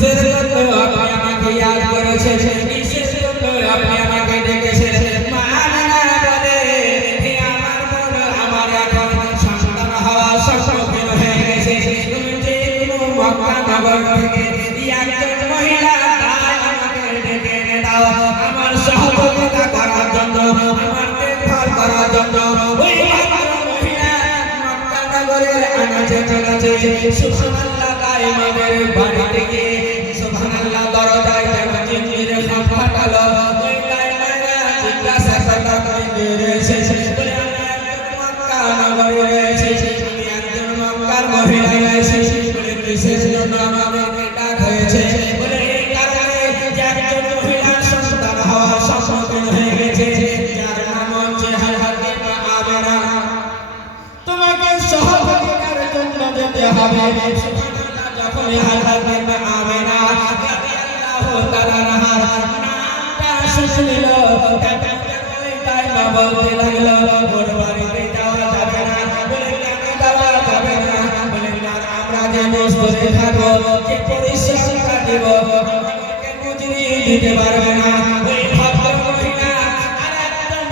"আপনি কিসের জন্য আপনি আমাকে ইয়াদ করেছেন? কিসের জন্য আপনি আমাকে ডেকেছেন?" মা আমিনা বলে, "হে আমার হয়ে সহযোগিতা করার জন্য, আমার দেখভাল করার জন্য ওই মহিলা মক্কা নগরের আনাচে কানাচে সুবহানাল্লাহ তাই আমাদের বাড়িতে গিয়ে সুবহানাল্লাহ দরজায় জিঞ্জিরে খাপ ফাটালো। ওই কায়মারা জিজ্ঞাসা করল, "তুমি কে রয়েছে?" বলে, "আমি একজন মক্কা নগরে রয়েছি। আমি একজন মক্কার মহিলা রয়েছি।" বলে, "কিসের জন্য আমাদেরকে ডাক হয়েছে?" বলে, "এই কারণে যে একজন মহিলার সন্তান হওয়ার সম্মুখীন হয়ে গেছে, যার নাম হচ্ছে হাজরাতে মা আমেনা। তোমাকে সহযোগিতার জন্য যেতে হবে সুবহানাল্লাহ যখনই হাজরাতে মা আমেনা রাদিয়াল্লাহু আনহার নামটা শুনছিল তাই মা বলতে লাগল ওর বাড়িতে যাওয়া যাবে না বলে কেন যাওয়া যাবে না বলে না আমরা যে মস্তরে থাকব যে পরিশ্রমটা দেব দিতে পারবে না ওই ভদ্র মহিলা আর একদম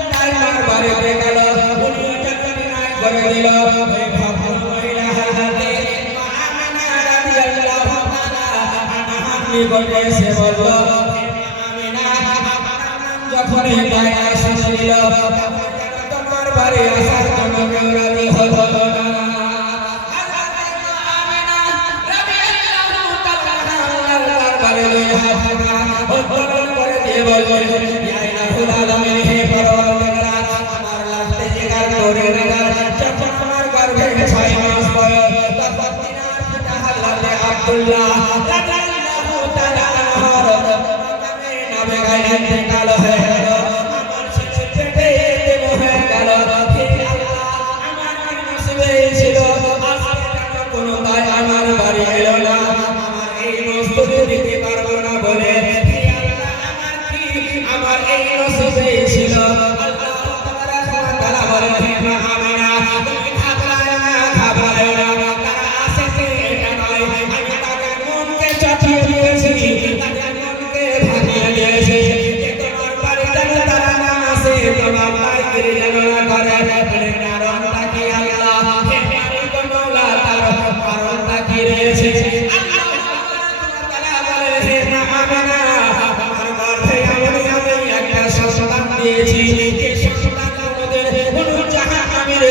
এসে বলল জায়গায় শুনছিল তখন যেন তোমার বাড়ি আসার জন্য কেউ রাজি হলো না হাজরাতে দিতে পারব না বলে। আমার এই নসিবে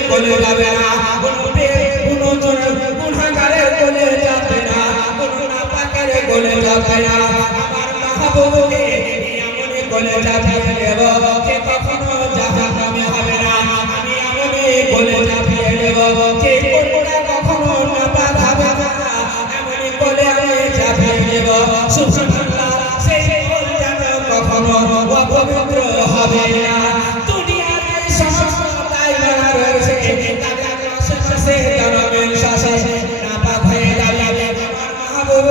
কোলে যাবে না কোনো পে- কোনো জন গুনাহগারের কোলে যাবে না কোনো নাপাকের কোলে যাবে না। আমার মাহবুবকে এমনই কোলে চাপিয়ে দেব যে কখনো জাহান্নামে হবে না। আমি এমনই কোলে চাপিয়ে দেব যে কোনটা কখনো নাপাক হবে না। এমনই কোলে আমি চাপিয়ে দেব সুবহানাল্লাহ, সেই কোল যেন কখনো অপবিত্র হবে না।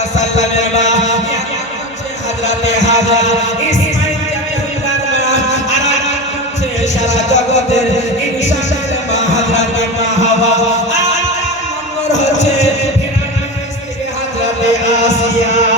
ওয়াসাল্লামের মা হাজরাতে হাজা ইসমাইল জামিউল্লাহর মা, আর হচ্ছে সারা জগতের ইনসানের মা, হাজরাতে মা হাওয়া। আর নম্বর হচ্ছে হাজরাতে আসিয়া।